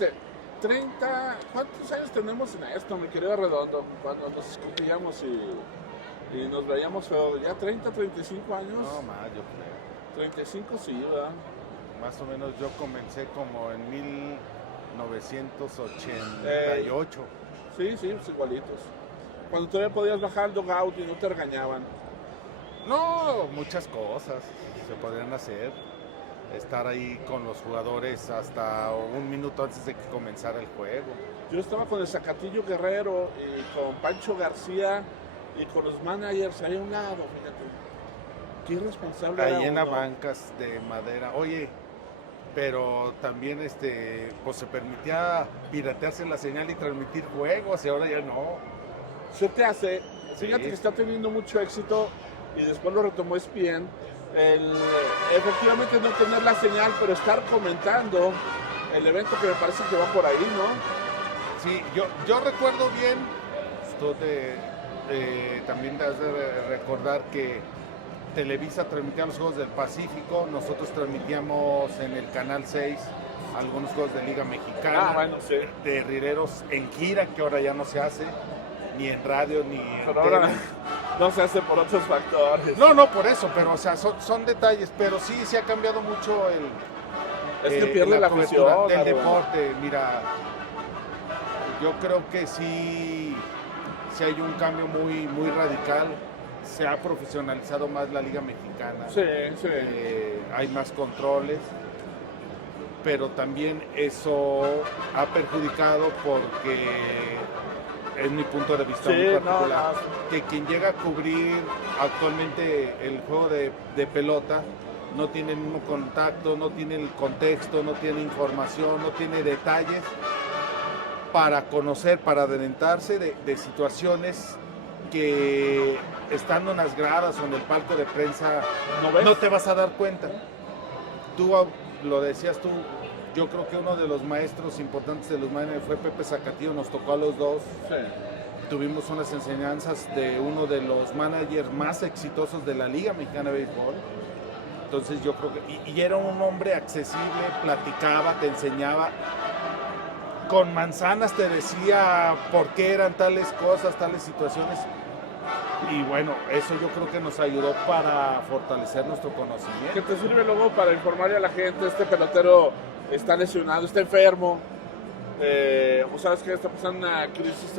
fíjate, 30, ¿cuántos años tenemos en esto, mi querido Redondo? Cuando nos escupíamos y nos veíamos feo, ya 30, 35 años. No, más, yo creo. 35 sí, ¿verdad? Más o menos yo comencé como en 1988. Sí, pues igualitos. Cuando todavía podías bajar al dugout y no te regañaban. No, muchas cosas se podrían hacer. Estar ahí con los jugadores hasta un minuto antes de que comenzara el juego. Yo estaba con el Zacatillo Guerrero y con Pancho García y con los managers ahí a un lado, fíjate. Qué irresponsable Ahí era en las uno. bancas de madera. Oye, pero también pues se permitía piratearse la señal y transmitir juegos y ahora ya no. Se te hace, fíjate Sí. que está teniendo mucho éxito y después lo retomó ESPN. Efectivamente no tener la señal, pero estar comentando el evento que me parece que va por ahí, ¿no? Sí, yo recuerdo bien, tú también te has de recordar que Televisa transmitía los Juegos del Pacífico, nosotros transmitíamos en el Canal 6 algunos Juegos de Liga Mexicana, Bueno, sí. de Rireros en gira, que ahora ya no se hace, ni en radio, ni en Pero ahora tele. no se hace por otros factores. No, por eso, pero o sea, son detalles, pero sí se ha cambiado mucho Es que pierde la cobertura afición, del Arun. deporte. Mira, yo creo que sí hay un cambio muy radical. Se ha profesionalizado más la Liga Mexicana. Sí. Hay más controles, pero también eso ha perjudicado porque es mi punto de vista Sí, muy particular, no. que quien llega a cubrir actualmente el juego de pelota no tiene el mismo contacto, no tiene el contexto, no tiene información, no tiene detalles para conocer, para adelantarse de situaciones que estando en las gradas o en el palco de prensa ¿No ves? no te vas a dar cuenta. Tú lo decías tú, yo creo que uno de los maestros importantes de los managers fue Pepe Zacatillo, nos tocó a los dos. Sí. Tuvimos unas enseñanzas de uno de los managers más exitosos de la Liga Mexicana de Béisbol. Entonces yo creo que, y era un hombre accesible, platicaba, te enseñaba, con manzanas te decía por qué eran tales cosas, tales situaciones. Y bueno, eso yo creo que nos ayudó para fortalecer nuestro Que conocimiento. te sirve luego para informarle a la gente, este pelotero está lesionado, está enfermo, o sabes que está pasando una crisis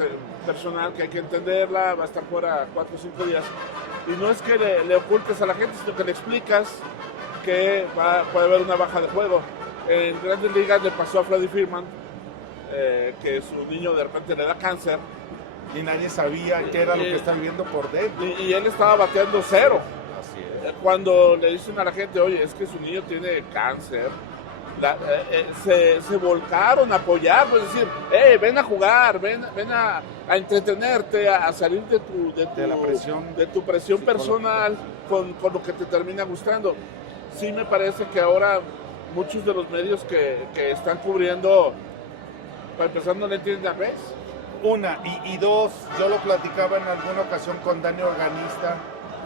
personal que hay que entenderla, va a estar fuera 4 o 5 días. Y no es que le ocultes a la gente, sino que le explicas que puede haber una baja de juego. En Grandes Ligas le pasó a Freddie Freeman, que su niño de repente le da cáncer, Y nadie sabía qué era lo que estaba viviendo por dentro. y él estaba bateando 0. Así es. Cuando le dicen a la gente, oye, es que su niño tiene cáncer, se volcaron a apoyarlo, es decir, hey, ven a jugar, ven a entretenerte, a salir De la presión de tu presión personal con lo que te termina gustando. Sí me parece que ahora muchos de los medios que están cubriendo, para empezar, no le entienden a vez. Una, y dos, yo lo platicaba en alguna ocasión con Dani Organista,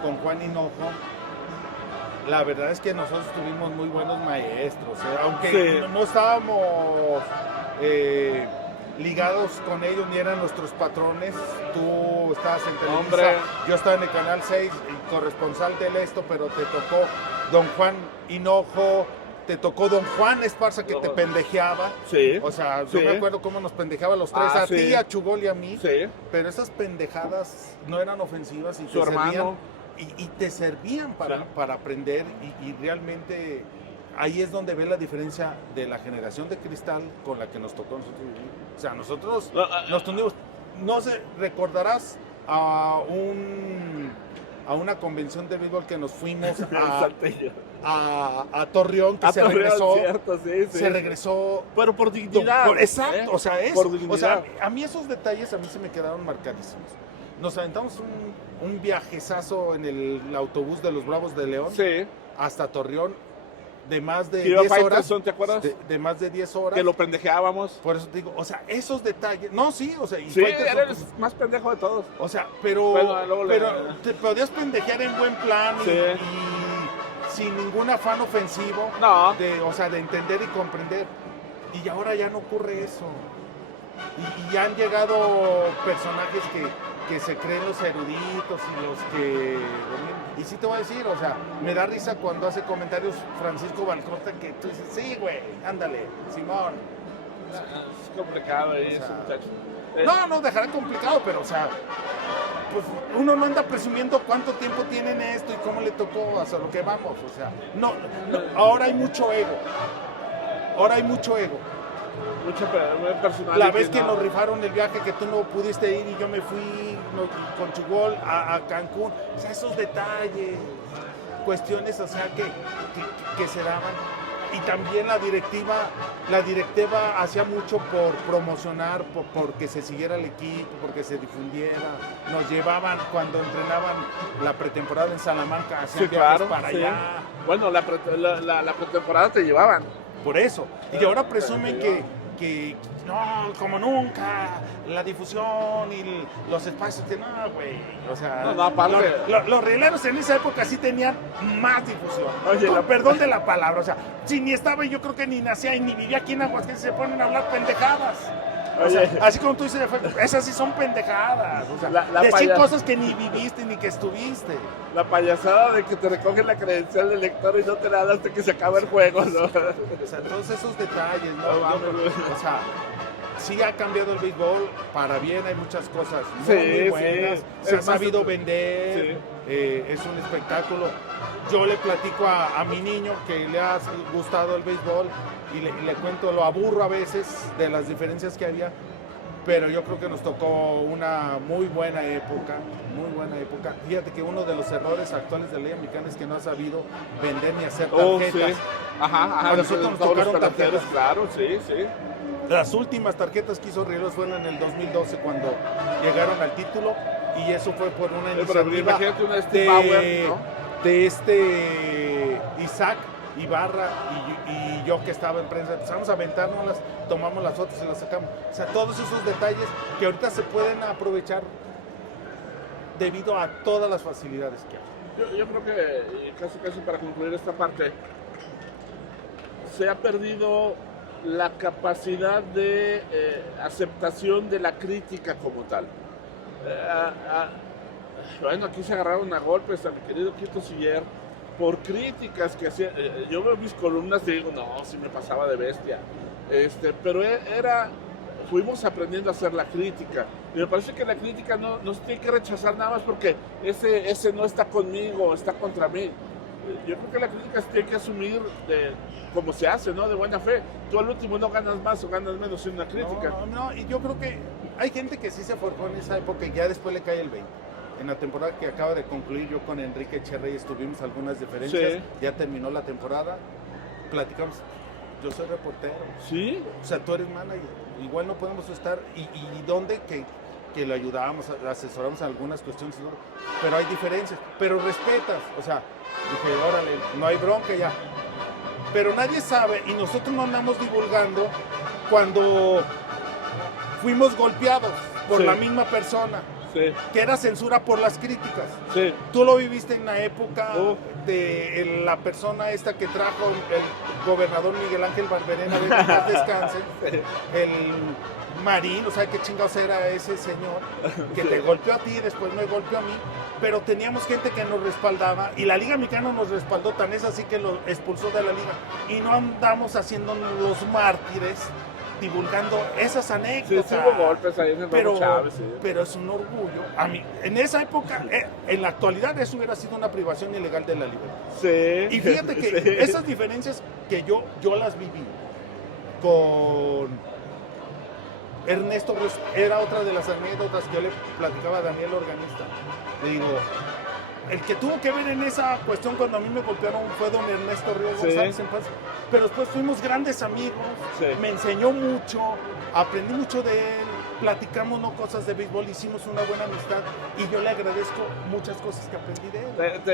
con Juan Hinojo. La verdad es que nosotros tuvimos muy buenos maestros, aunque Sí. no estábamos ligados con ellos ni eran nuestros patrones. Tú estabas en Televisa, Hombre. yo estaba en el Canal 6, y corresponsal del esto, pero te tocó don Juan Hinojo, te tocó don Juan Esparza que te pendejeaba. Sí. O sea, Sí. yo me acuerdo cómo nos pendejeaba a los tres, a Sí. ti, a Chugol y a mí. Sí. Pero esas pendejadas no eran ofensivas y Su hermano. servían, y te servían para, Sí. para aprender y realmente ahí es donde ve la diferencia de la generación de cristal con la que nos tocó a nosotros vivir. O sea, nosotros nos tuvimos, no sé, recordarás a una convención de béisbol que nos fuimos Saltillo. a Torreón, que A se Torreón, regresó, cierto, sí. se regresó. Pero por dignidad. Exacto, o sea, Por dignidad. a mí esos detalles a mí se me quedaron marcadísimos. Nos aventamos un viajezazo en el autobús de los Bravos de León Sí. hasta Torreón de más de Que iba 10 horas. Faitelson, ¿te acuerdas? De más de 10 horas. Que lo pendejeábamos. Por eso te digo, o sea, esos detalles. No, sí, o sea, y Sí, Faitelson, era el más pendejo de todos. o sea, pero Bueno, luego te podías pendejear en buen plan Sí. y sin ningún afán ofensivo No. o sea, de entender y comprender. Y ahora ya no ocurre eso. Y ya han llegado personajes que se creen los eruditos y los que... Y sí te voy a decir, o sea, me da risa cuando hace comentarios Francisco Valcorta que tú dices, sí, güey, ándale, Simón. Es complicado ahí, ese muchacho. No, dejará complicado, pero, o sea, pues uno no anda presumiendo cuánto tiempo tienen esto y cómo le tocó hasta lo que vamos, o sea, no, ahora hay mucho ego. Mucha personalidad. La vez que nos rifaron el viaje que tú no pudiste ir y yo me fui con Chugol a Cancún, o sea, esos detalles, cuestiones, o sea, que se daban. Y también la directiva hacía mucho por promocionar, porque se siguiera el equipo, porque se difundiera. Nos llevaban cuando entrenaban la pretemporada en Salamanca, hacían viajes para allá. Bueno, la pretemporada te llevaban. Por eso. Y ahora presumen que no, como nunca, la difusión y los espacios que no, güey. O sea, aparte. Los rieleros en esa época sí tenían más difusión. Oye, perdón de la palabra, o sea, si ni estaba, yo creo que ni nacía y ni vivía aquí en Aguascalientes, se ponen a hablar pendejadas. O sea, así como tú dices, esas sí son pendejadas. O sea, decir cosas que ni viviste ni que estuviste. La payasada de que te recogen la credencial del lector y no te la das hasta que se acaba el juego, ¿no? O sea, todos esos detalles, ¿no? O sea, sí ha cambiado el béisbol para bien, hay muchas cosas muy buenas. Se ha sabido vender, es un espectáculo. Yo le platico a mi niño que le ha gustado el béisbol y le cuento, lo aburro a veces de las diferencias que había, pero yo creo que nos tocó una muy buena época. Fíjate que uno de los errores actuales de la Liga Mexicana es que no ha sabido vender ni hacer tarjetas. Sí. Ajá, a nosotros nos tocaron tarjetas. Claro, sí. Las últimas tarjetas que hizo Rieleros fueron en el 2012 cuando llegaron al título y eso fue por una iniciativa de Isaac Ibarra y yo que estaba en prensa. Empezamos a aventárnoslas, tomamos las fotos y las sacamos. O sea, todos esos detalles que ahorita se pueden aprovechar debido a todas las facilidades que hay. Yo creo que casi para concluir esta parte, se ha perdido la capacidad de aceptación de la crítica como tal. Bueno, aquí se agarraron a golpes a mi querido Quito Siller por críticas que hacía. Yo veo mis columnas y digo, no, sí me pasaba de bestia. Pero fuimos aprendiendo a hacer la crítica. Y me parece que la crítica no se tiene que rechazar nada más porque ese no está conmigo, está contra mí. Yo creo que la crítica se tiene que asumir como se hace, ¿no? De buena fe. Tú al último no ganas más o ganas menos en una crítica. No, y yo creo que hay gente que sí se forjó en esa época y ya después le cae el 20. En la temporada que acaba de concluir, yo con Enrique Cherrey tuvimos algunas diferencias. Sí. Ya terminó la temporada, platicamos. Yo soy reportero. ¿Sí? O sea, tú eres manager. Igual no podemos estar. ¿Y dónde que lo ayudábamos, asesoramos en algunas cuestiones? Pero hay diferencias. Pero respetas. O sea, dije, órale, no hay bronca ya. Pero nadie sabe, y nosotros no andamos divulgando cuando fuimos golpeados por la misma persona. Sí. Que era censura por las críticas. Sí. Tú lo viviste en la época de la persona esta que trajo el gobernador Miguel Ángel Barberena, que más descanse, el Marín, o sea, qué chingados era ese señor, que te golpeó a ti y después me golpeó a mí, pero teníamos gente que nos respaldaba y la Liga Mexicana nos respaldó, tan es así que lo expulsó de la liga y no andamos haciendo los mártires divulgando esas anécdotas. Sí, hubo golpes ahí en el pero, Chávez, sí. Pero es un orgullo. A mí, en esa época, en la actualidad, eso hubiera sido una privación ilegal de la libertad. Sí. Y fíjate que esas diferencias que yo las viví con Ernesto Ríos, era otra de las anécdotas que yo le platicaba a Daniel Organista. Le digo, el que tuvo que ver en esa cuestión cuando a mí me golpearon fue don Ernesto Ríos González en paz. Pero después fuimos grandes amigos, me enseñó mucho, aprendí mucho de él, platicamos cosas de béisbol, hicimos una buena amistad y yo le agradezco muchas cosas que aprendí de él.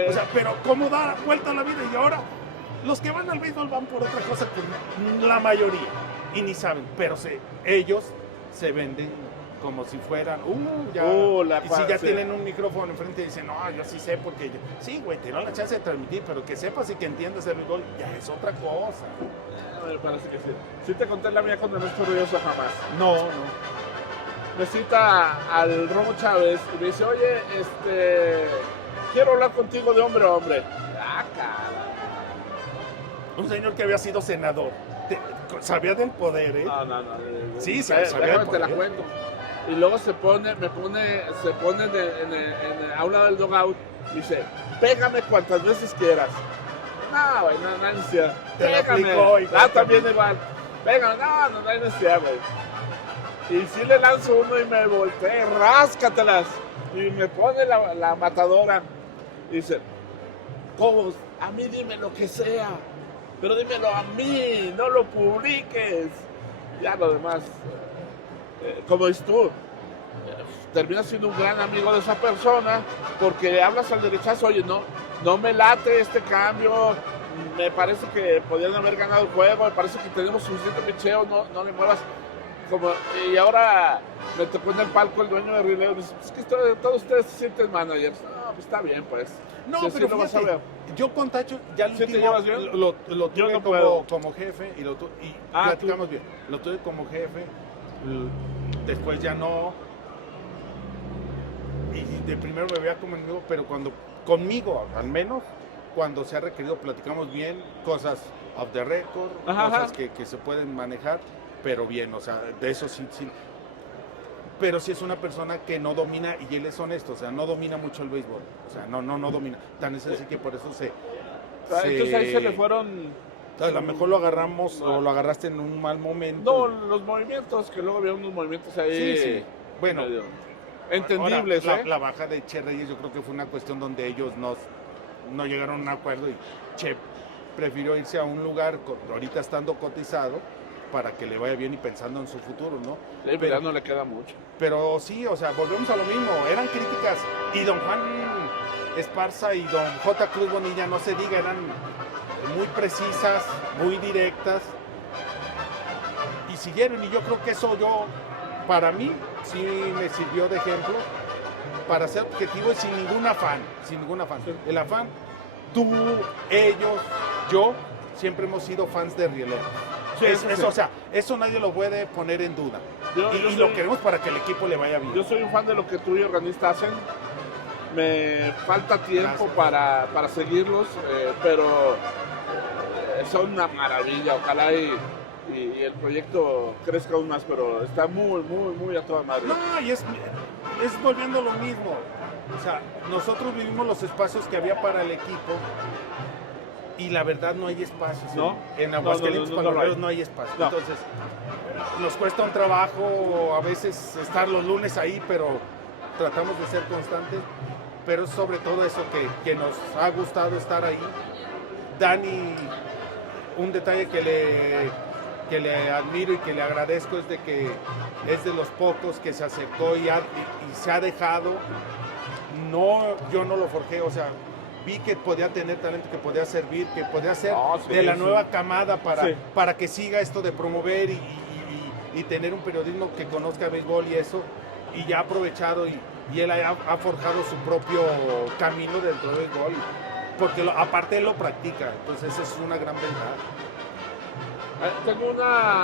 O sea, pero cómo da vuelta a la vida y ahora los que van al béisbol van por otra cosa, pues la mayoría, y ni saben, pero ellos se venden como si fueran, ya. Y si ya tienen un micrófono enfrente y dicen, no, yo sí sé porque sí, güey, te dan la chance de transmitir, pero que sepas y que entiendas el béisbol, ya es otra cosa. Me parece que sí. Sí te conté la mía cuando no estoy orgulloso jamás. No. Me cita al Romo Chávez y me dice, oye, quiero hablar contigo de hombre a hombre. Ah, cara. Un señor que había sido senador. Sabía del poder, ¿eh? No. Sí, sabía del poder. Te la cuento. Y luego se pone a un lado del dugout y dice, pégame cuantas veces quieras. No, güey, no es cierto. Pégame. También igual. Pégame, no hay necesidad, güey. Y si le lanzo uno y me volteé, ráscatelas. Y me pone la matadora. Y dice, Cobos, a mí dime lo que sea. Pero dímelo a mí, no lo publiques. Ya lo demás, como dices tú, terminas siendo un gran amigo de esa persona porque hablas al derechazo, oye, no me late este cambio, me parece que podrían haber ganado el juego, me parece que tenemos suficiente picheo, no le muevas. Y ahora me tocó en el palco el dueño de Rileo y dice, es que todos ustedes se sienten managers. No, pues está bien, pues. No, sí, pero sí, fíjate, yo con Tacho ya ¿Sí te llevas bien? lo tuve como jefe y platicamos ¿tú? bien. Lo tuve como jefe, después ya no. Y de primero me veía como enemigo, pero conmigo, al menos, cuando se ha requerido, platicamos bien, cosas off the record, cosas que se pueden manejar, pero bien, o sea, de eso sí. Pero sí es una persona que no domina, y él es honesto, o sea, no domina mucho el béisbol. O sea, no domina. Tan es así que por eso entonces ahí se le fueron... A lo mejor lo agarramos o lo agarraste en un mal momento. No, los movimientos, que luego había unos movimientos ahí... Sí. Bueno, entendibles, ahora, la baja de Che Reyes yo creo que fue una cuestión donde ellos no llegaron a un acuerdo y Che prefirió irse a un lugar, ahorita estando cotizado, para que le vaya bien y pensando en su futuro, ¿no? Sí, pero ya no le queda mucho. Pero sí, o sea, volvemos a lo mismo, eran críticas, y don Juan Esparza y don J. Cruz Bonilla, no se diga, eran muy precisas, muy directas, y siguieron, y yo creo que eso para mí, sí me sirvió de ejemplo, para ser objetivo y sin ningún afán. Sí. El afán, tú, ellos, yo, siempre hemos sido fans de Rieleros. Sí, eso, o sea, eso nadie lo puede poner en duda. Y lo queremos para que el equipo le vaya bien. Yo soy un fan de lo que tú y Organista hacen. Me falta tiempo para seguirlos, pero son una maravilla. Ojalá y el proyecto crezca aún más, pero está muy a toda madre. No, y es volviendo lo mismo. O sea, nosotros vivimos los espacios que había para el equipo. Y la verdad no hay espacio, ¿no? En Aguascalientes no hay espacio. No. Entonces, nos cuesta un trabajo a veces estar los lunes ahí, pero tratamos de ser constantes. Pero sobre todo eso que nos ha gustado estar ahí. Dani, un detalle que le admiro y que le agradezco es de que es de los pocos que se acercó y se ha dejado. Yo no lo forjé, o sea, vi que podía tener talento, que podía servir, que podía ser de la nueva camada para que siga esto de promover y tener un periodismo que conozca el béisbol y eso, y ya ha aprovechado y él ha forjado su propio camino dentro del béisbol, porque aparte él lo practica, entonces esa es una gran ventaja. Tengo una